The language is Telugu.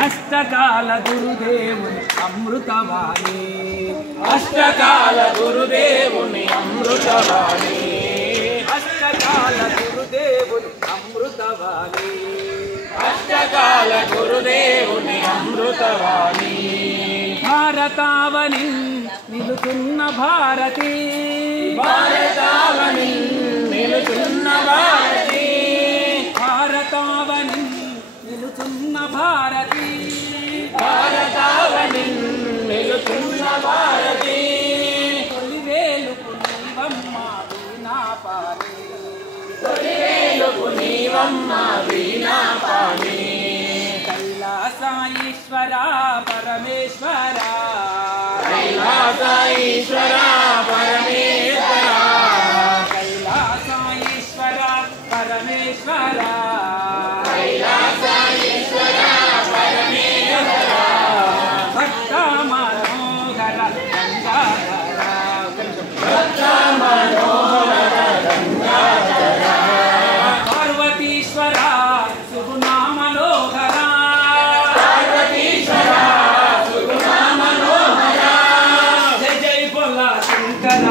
అష్టకాల గురుదేవుని అమృతవాణి అష్టకాల గురుదేవుని అమృతవాణి అష్టకాల గురుదేవుని అమృతవాణి అష్టకాల గురుదేవుని అమృతవాణి భారతావని నిలుచున్న భారతి భారతావని నిలుచున్న భారతి భారతావని నిలుచున్న భారతి భారతావని నిలుచున్న భారతి తొలివేలుకు నీవమ్మ వీణాపాణి తొలివేలుకు నీవమ్మ వీణాపాణి కైలాస పరమేశ్వర కైలాస ఈశ్వర పరమేశ్వర కైలాస పరమేశ్వర కైలాస ఈశ్వర పరమేశ్వర భక్త మనోహర గంగాధర భక్త మనోహర గంగాధర పార్వతీశ్వర సుగుణా మనోహర పార్వతీశ్వర సుగుణ మనోహర జయ జయ బోలా శంకర